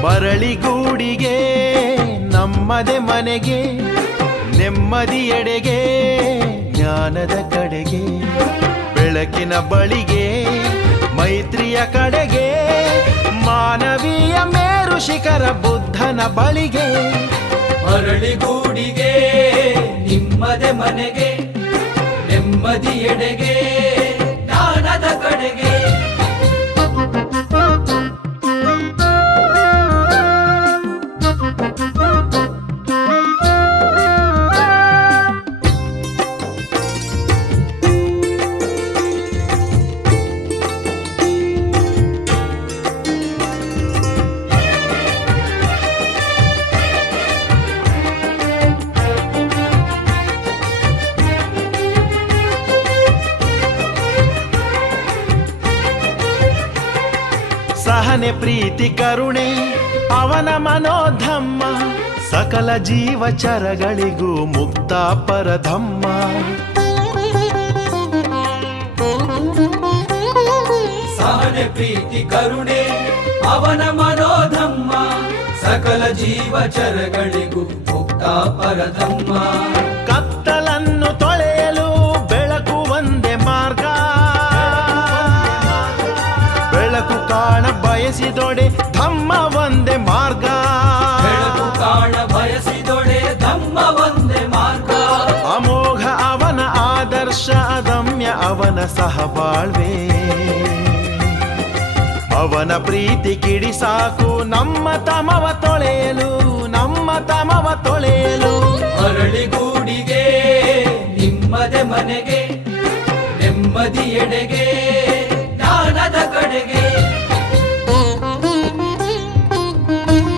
ಮರಳಿಗೂಡಿಗೆ ನಮ್ಮದೆ ಮನೆಗೆ ನೆಮ್ಮದಿಯೆಡೆಗೆ ಜ್ಞಾನದ ಕಡೆಗೆ ಬೆಳಕಿನ ಬಳಿಗೆ ಮೈತ್ರಿಯ ಕಡೆಗೆ ಮಾನವೀಯ ಮೇರು ಶಿಖರ ಬುದ್ಧನ ಬಳಿಗೆ ಮರಳಿಗೂಡಿಗೆ ನಿಮ್ಮದೆ ಮನೆಗೆ ನೆಮ್ಮದಿಯೆಡೆಗೆ ಜ್ಞಾನದ ಕಡೆಗೆ ಸಹನೆ ಪ್ರೀತಿ ಕರುಣೆ ಅವನ ಮನೋಧಮ್ಮ ಸಕಲ ಜೀವಚರಗಳಿಗೂ ಮುಕ್ತ ಪರಧಮ್ಮ ಸಹನೆ ಪ್ರೀತಿ ಕರುಣೆ ಅವನ ಮನೋಧಮ್ಮ ಸಕಲ ಜೀವಚರಗಳಿಗೂ ಮುಕ್ತ ಪರಧಮ್ಮ ಕತ್ತಲನ್ನು ತೊಳೆಯಲು ಬೆಳಕು ಒಂದೇ ಮಾರ್ಗ ಬೆಳಕು ಕಾಣ ಬಯಸಿದೊಡೆ ಧಮ್ಮ ಒಂದೇ ಮಾರ್ಗ ಬೆಳಕು ಕಾಣ ಬಯಸಿದೊಡೆ ಧಮ್ಮ ಒಂದೇ ಮಾರ್ಗ ಅಮೋಘ ಅವನ ಆದರ್ಶ ಅದಮ್ಯ ಅವನ ಸಹಬಾಳ್ವೆ ಅವನ ಪ್ರೀತಿ ಕಿಡಿ ಸಾಕು ನಮ್ಮ ತಮವ ತೊಳೆಯಲು ನಮ್ಮ ತಮವ ತೊಳೆಯಲು ಮರಳಿಗೂಡಿಗೆ ನಿಮ್ಮದೆ ಮನೆಗೆ ನೆಮ್ಮದಿಯೆಡೆಗೆ ಜ್ಞಾನದ ಕಡೆಗೆ